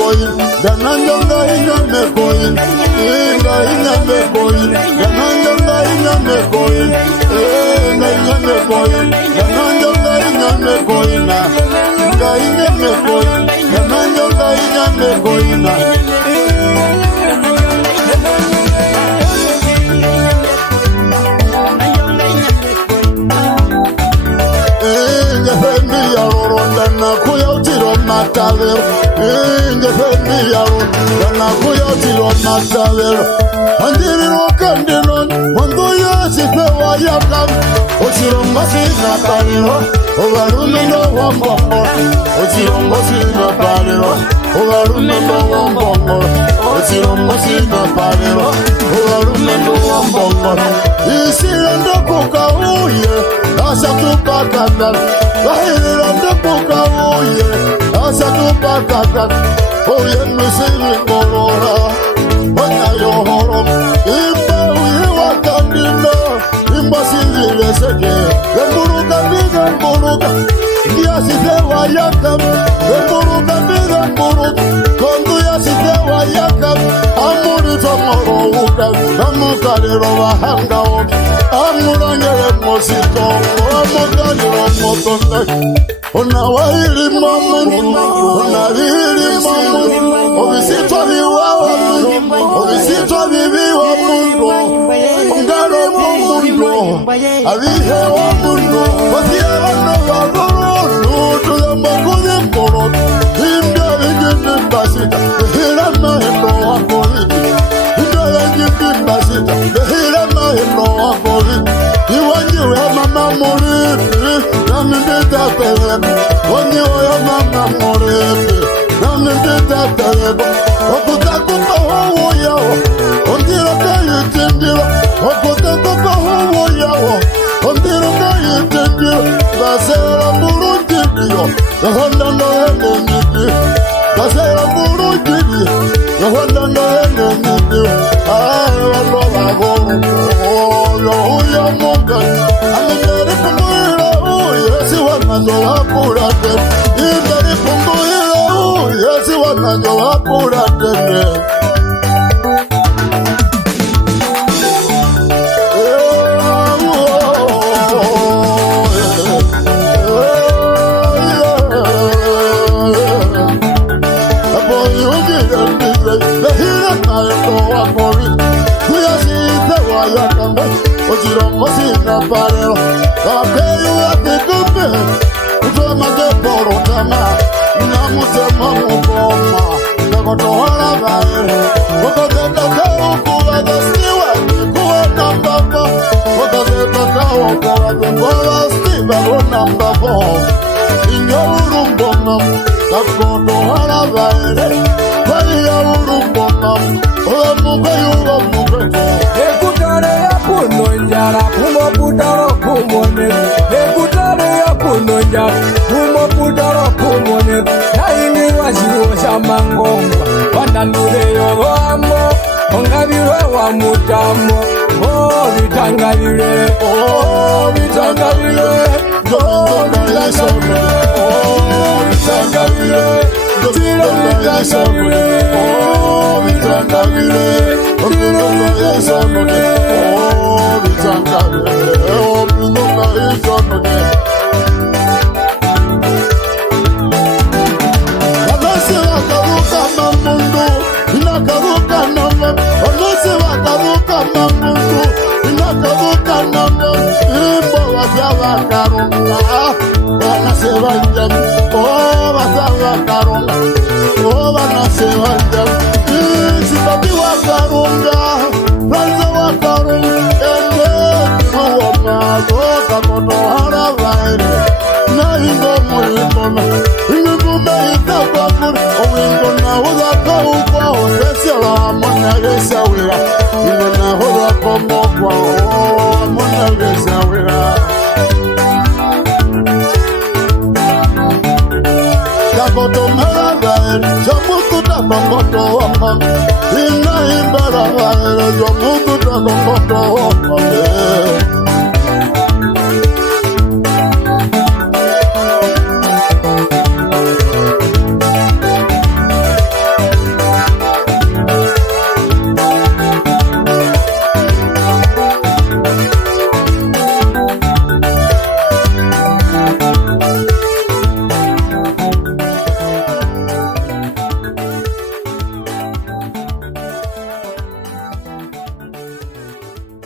koi, gananga inyame koi, inga inyame koi, gananga inyame koi, inga inyame koi, gananga inyame koi na, inga inyame koi, gananga inyame koi na. Oh, yeah, me say me Kongorera, when I yohoro, imba uyewa kandina, imba sinzile seke, emburuka biga mburuka, yasisewa yakam, emburuka biga mburuka, kondu yasisewa yakam, amuri tomoro uka, amukaliro wahangawo, amurangere mosito, amukaliro motonda. Ona wahili mamu, ona hili mamu, ovisitwa viwawa mundu, ovisitwa viviwa mundu, ongaro mundu, avihe wa mundu, wasiana wa guru, tuyamba kuzi mboro, imbya vingiti mbasita, behira mahendo wako viti, imbya vingiti mbasita, behira mahendo wako viti, iwanjiwe mama muripi, nami mbita pelebe, wanjiwe mama muripi, nami mbita pelebe, okutakupa huwu yawo, ondiro kayitindiro, okutakupa huwu yawo, ondiro kayitindiro, basera mburu jibiyo, yahonda nohene nidi, basera mburu jibiyo, yahonda nohene nidi, ae walo wagoru, yohuya mungani, amendere kumwira yesi wananjo wapurate, indere kumwira yesi wananjo wapurate. Mutamo, oh vitangavile, oh vitangavile, oh vitangavile, oh vitangavile, tiro vitangavile, oh vitangavile, tiro vitangavile, oh vitangavile, oh vitangavile. Abase wakaruka mamundu, inakaruka nama. Onose wakaruka mamundu, inakaruka nama. Imbo wakarunga, wanasewanjam. Oh wakarunga, oh wanasewanjam. Sibabi wakarunga, ranza wakarunga. Uwama, Kakoto haravaire. Na ingo mulimona, ingo meitabakuri. Owingo na uzaka ukwa, odesela amona gesawira. Ingo na uzaka mokwa, amona gesawira. Kakoto haravaire, jamukuta Kakoto wama. Ina imbaravaire, jamukuta Kakoto wama.